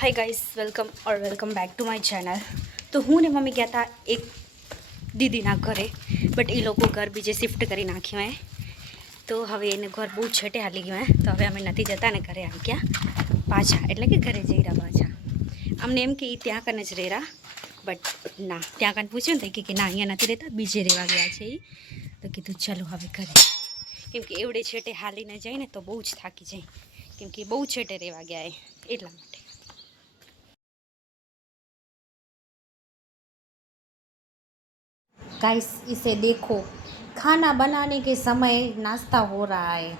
Hi guys welcome or welcome back to my channel તો હું ને મમ્મી ગયા હતા એક દીદીના ઘરે બટ એ લોકો ઘર બીજે શિફ્ટ કરી નાખ્યું હે. તો હવે એને ઘર બહુ છેટે હાલી ગયું હે. તો હવે અમે નથી જતા ને ઘરે આવી ગયા પાછા, એટલે કે ઘરે જઈ રહ્યા પાછા. અમને એમ કે એ ત્યાં કને જ રહેરા બટ ના, ત્યાં કને પૂછ્યું ને કે ના, અહીંયા નથી રહેતા, બીજે રહેવા ગયા છે એ તો કીધું, ચલો હવે ઘરે. કેમ કે એવડે છેટે હાલીને જાય ને તો બહુ જ થાકી જાય. કેમ કે બહુ છેટે રહેવા ગયા એ, એટલા માટે. गाइस, इसे देखो। खाना बनाने के समय नाश्ता हो रहा है।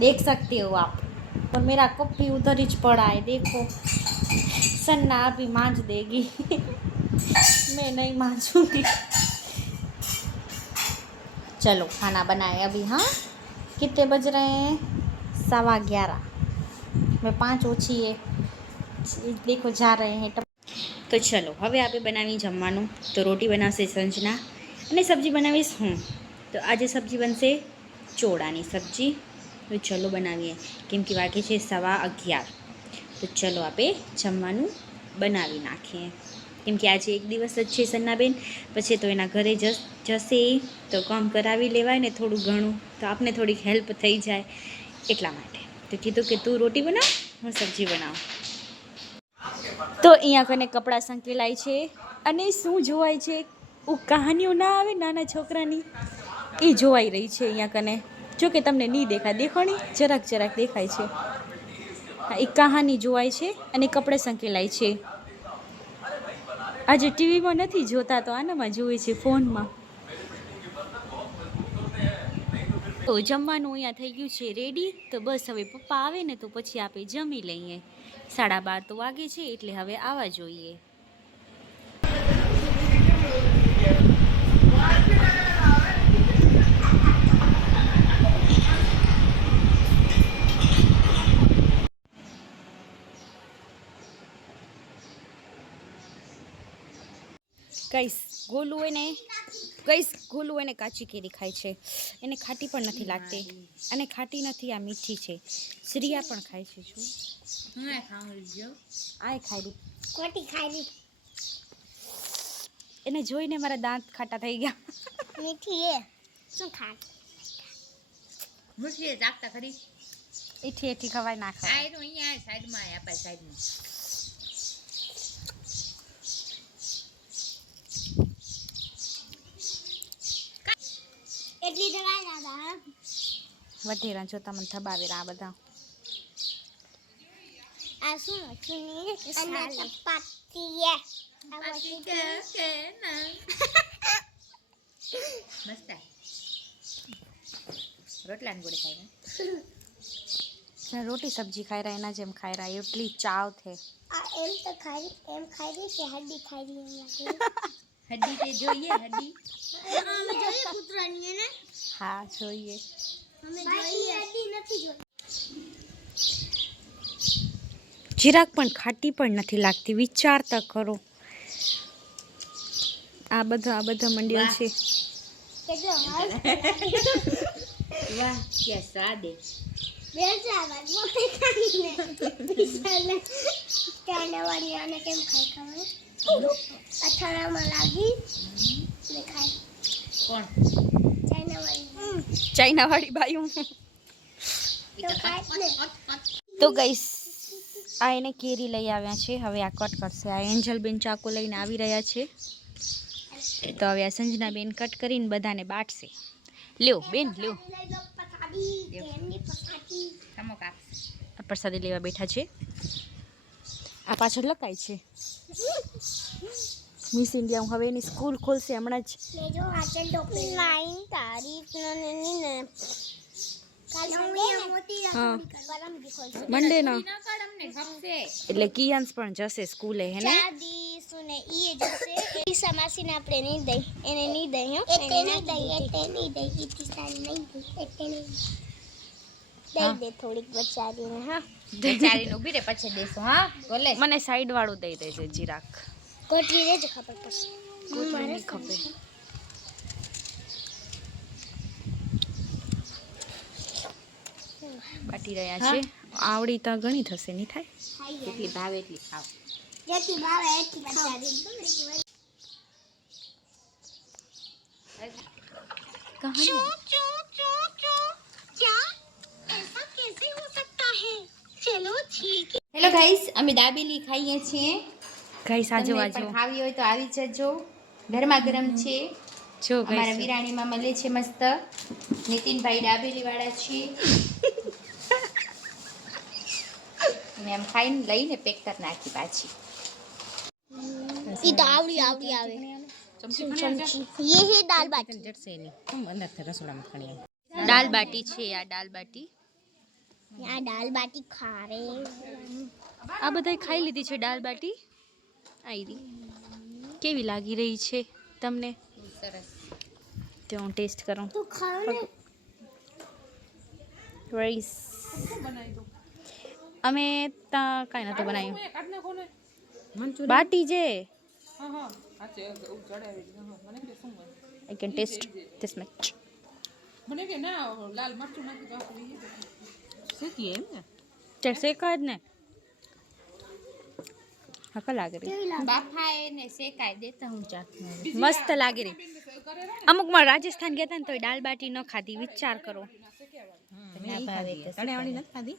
देख सकते हो आप। और मेरा कप भी उधर ही पड़ा है, देखो। सन्ना अभी मांझ देगी। मैं नहीं मांझूँगी। चलो, खाना बनाए अभी हाँ? कितने बज रहे हैं? सवा ग्यारह। मैं पाँच ओछी है। देखो, जा रहे हैं। તો ચલો, હવે આપણે બનાવી જમવાનું. તો રોટી બનાવશે સંજના. અને સબ્જી બનાવીશ હું. તો આજે સબ્જી બનશે ચોળાની સબ્જી. તો ચલો બનાવીએ. કેમ કે વાગે છે સવા અગિયાર. તો ચલો આપણે જમવાનું બનાવી નાખીએ. કેમ કે આજે એક દિવસ જ છે સન્નાબેન. પછી તો એના ઘરે જસ, જશે. તો કામ કરાવી લેવાય ને થોડું ઘણું. તો આપને થોડીક હેલ્પ થઈ જાય એટલા માટે. તો કીધું કે તું રોટી બનાવ, હું સબ્જી બનાવું. તો અહીંયા કને કપડાં સંકેલાય છે અને શું જોવાય છે? ઉ કહાનીઓ ના આવે નાના છોકરાની? એ જોવાઈ રહી છે અહીંયા કને. જો કે તમને નહીં દેખાય દેખાણી જરાક જરાક દેખાય છે. હા એ કહાની જોવાય છે અને કપડે સંકેલાય છે. આજે ટીવીમાં નથી જોતા તો આનામાં જોવે છે ફોનમાં. તો જમવાનું અહીંયા થઈ ગયું છે રેડી તો બસ હવે પપ્પા આવે ને તો પછી આપણે જમી લઈએ. સાડા બાર તો વાગે છે એટલે હવે આવવા જોઈએ. કઈશ ગોલું હોય ને કઈસ ગોલું એને કાચી કેરી ખાય છે. એને ખાટી પણ નથી લાગતી. અને ખાટી નથી આ મીઠી છે. શ્રીયા પણ ખાય છે શું આ ખાઈ લી કોટી ખાઈ એને જોઈને મારા દાંત ખાટા થઈ ગયા. મીઠી એ. શું ખા એ રાખતા ખરી. એઠી એઠી ખવાય ના ખવાય. આયરું અહીંયા સાઈડમાં આય આપણા સાઈડમાં. એટલી દવાઈ દાદા વઢેરા જોતા મને થબાવે આ બધા. આ શું ચુની અને ચપાતી એ આ પાછી કે કે ના? મસ્ત રોટલા ને ગોળી ખાય ને રોટી સબ્જી ખાઈ રહ્યા એના જેમ ખાઈ રહ્યા એટલી ચાવ થે આ એમ તો ખાઈ એમ ખાઈ રહી છે હડ્ડી ખાઈ રહી એમ લાગે હડી તે જોઈએ હડી અમે જોઈએ કૂતરાની ને હા જોઈએ. અમે જોઈએ. હડી નથી જોઈ. જીરાક પણ ખાટી પણ નથી લાગતી. વિચારતા કરો. આ બધા આ બધા મંડ્યો છે. વાહ કે સાદે. બેસાવા મોટી ખાઈને. પીસાને કાંડાવાળી આને કેમ ખાઈ ખબર? અથાણામાં લાગી ને ખાઈ કોણ? ચાઇનાવાળી ચાઇના વાળી બાયું ઈ તો ગઈસ આ એને કેરી લઈ આવ્યા છે. હવે આ કટ કરશે. આ એન્જલ બેન ચાકુ લઈને આવી રહ્યા છે. તો હવે આ સંજના બેન કટ કરીને બધાને બાટશે. લ્યો બેન લ્યો. પ્રસાદી લેવા બેઠા છે. પાછળ લખાય છે. મિસ ઇન્ડિયા હવે એની સ્કૂલ ખોલશે હમણાં જ. મંડે જો લાઈન તારીખ ને એટલે કિયાન્સ પણ જશે સ્કૂલે હે ને? ચાર દિવસો ને ઈ જશે સમાસીને આપણે નહીં દઈ એને નહીં દઈ હો. એને નહીં દઈ એટલે નહીં દઈ. ઈ તિસાન નહીં દઈ એટલે નહીં દઈ. દે થોડીક બચારીને હા. બેચારીને ઊભી રે પછી દેશું હા? બોલે. મને સાઈડ વાળું દઈ દેજે જીરાક. કોટલી રેજ ખબર પડશે. કોટલી નહીં ખપે બાટી રહ્યા છે. આવડી તો ઘણી થશે નહીં થાય? એટલી ભાવે એટલી ખાવ જેટલી ભાવે એટલી ખાવ કહાની. હેલો ગાઈસ અમે દાબેલી ખાઈએ છીએ ગાઈસ આજે વાજો ખાવી હોય તો આવી જજો ગરમા ગરમ છે જો અમારા વિરાણીમાં મળે છે મસ્ત નીતિનભાઈ દાબેલી વાળા છે અને એમ ખાઈને લઈને પેક કરી નાખી પાછી ઈ તો આવડી આવડી આવે ચમચી દાલ બાટી દાલ બાટી છે આ દાલ બાટી આ દાલ બાટી ખારે આ બધાય ખાઈ લીધી છે દાલ બાટી? આવી કેવી લાગી રહી છે તમને? સરસ તે હું ટેસ્ટ કરું રાઈસ અમે ત્યાં કાંઈ નહોતું બનાવ્યું. બાટી જે. I can taste this much મને કે ના લાલ મરચું નાખી ચાલ શેકા જ ને હકા લાગે રહી બાફાએ ને શેકાય દેતા હું ચાખું મસ્ત લાગે રહી અમુકમાં રાજસ્થાન ગયા હતા ને તોય દાલ બાટી ન ખાધી વિચાર કરો ના ભાવે તો તળેવાળી નથી ખાધી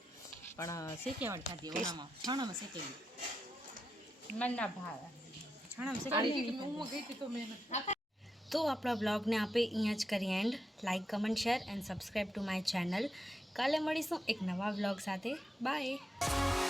પણ શેકેવાળી ખાધી ઓલામાં છાણામાં શેકેલી મને ના ભાવે છાણામાં શેકેલી તો આપણા બ્લોગને આપણે અહીંયા જ કરીએ and like comment share and subscribe to my channel કાલે મળીશું એક નવા બ્લોગ સાથે. બાય.